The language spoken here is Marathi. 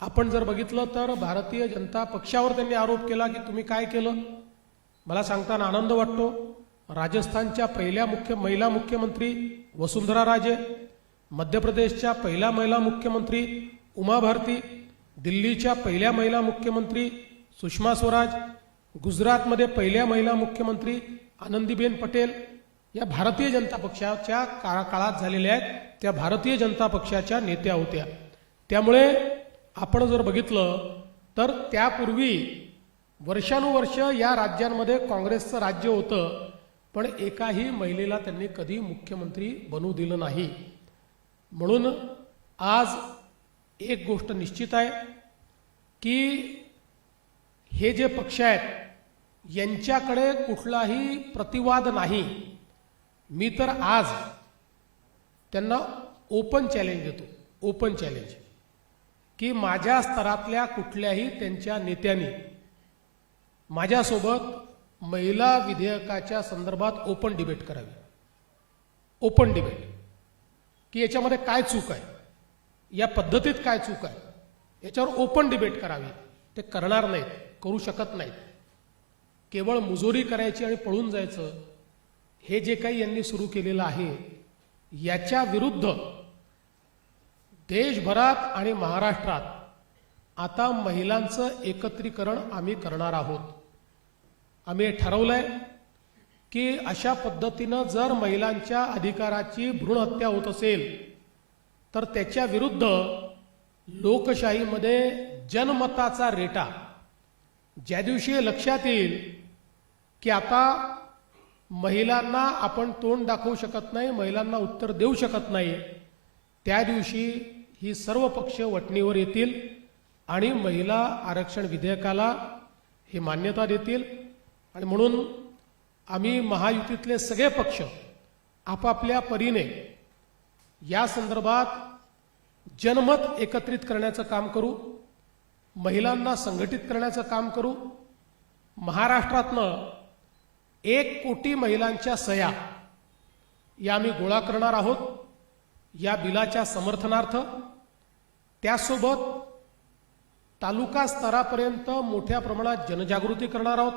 आपण जर बघितलं तर भारतीय जनता पक्षावर त्यांनी आरोप केला की तुम्ही काय केलं। मला सांगताना आनंद वाटतो, राजस्थानच्या पहिल्या महिला मुख्यमंत्री वसुंधरा राजे, मध्य प्रदेशच्या पहिल्या महिला मुख्यमंत्री उमा भारती, दिल्लीच्या पहिल्या महिला मुख्यमंत्री सुषमा स्वराज, गुजरातमध्ये पहिल्या महिला मुख्यमंत्री आनंदीबेन पटेल या भारतीय जनता पक्षाच्या काळात झालेल्या आहेत, त्या भारतीय जनता पक्षाच्या नेत्या होत्या। त्यामुळे आपण जर बघितलं तर त्यापूर्वी वर्षानुवर्ष या राज्यांमध्ये काँग्रेसचं राज्य होतं, पण एकाही महिलेला त्यांनी कधी मुख्यमंत्री बनवू दिलं नाही। म्हणून आज एक गोष्ट निश्चित आहे की हे जे पक्ष आहेत यांच्याकडे कुठलाही प्रतिवाद नाही। मी तर आज त्यांना ओपन चॅलेंज देतो, ओपन चॅलेंज, की माझ्या स्तरातल्या कुठल्याही त्यांच्या नेत्यांनी माझ्यासोबत महिला विधेयकाच्या संदर्भात ओपन डिबेट करावी। ओपन डिबेट की याच्यामध्ये काय चूक आहे, या पद्धतीत काय चूक आहे, याच्यावर ओपन डिबेट करावी। ते करणार नाहीत, करू शकत नाहीत। केवळ मुजोरी करायची आणि पळून जायचं, हे जे काही यांनी सुरू केलेलं आहे याच्या विरुद्ध देशभरात आणि महाराष्ट्रात आता महिलांचं एकत्रीकरण आम्ही करणार आहोत। आम्ही हे ठरवलंय की अशा पद्धतीनं जर महिलांच्या अधिकाराची भ्रूण हत्या होत असेल तर त्याच्या विरुद्ध लोकशाहीमध्ये जनमताचा रेटा ज्या दिवशी लक्षात येईल की आता महिलांना आपण तोंड दाखवू शकत नाही, महिलांना उत्तर देऊ शकत नाही, त्या दिवशी ही सर्व पक्ष वटणीवर येतील आणि महिला आरक्षण विधेयकाला हे मान्यता देतील। आणि म्हणून आम्ही महायुतीतले सगळे पक्ष आपापल्या परीने या संदर्भात जनमत एकत्रित करण्याचं काम करू, महिलांना संघटित करण्याचं काम करू। महाराष्ट्रातनं 1 कोटी महिलांच्या सह्या या आम्ही गोळा करणार आहोत या बिलाच्या समर्थनार्थ। त्यासोबत तालुका स्तरापर्यंत मोठ्या प्रमाणात जनजागृती करणार आहोत।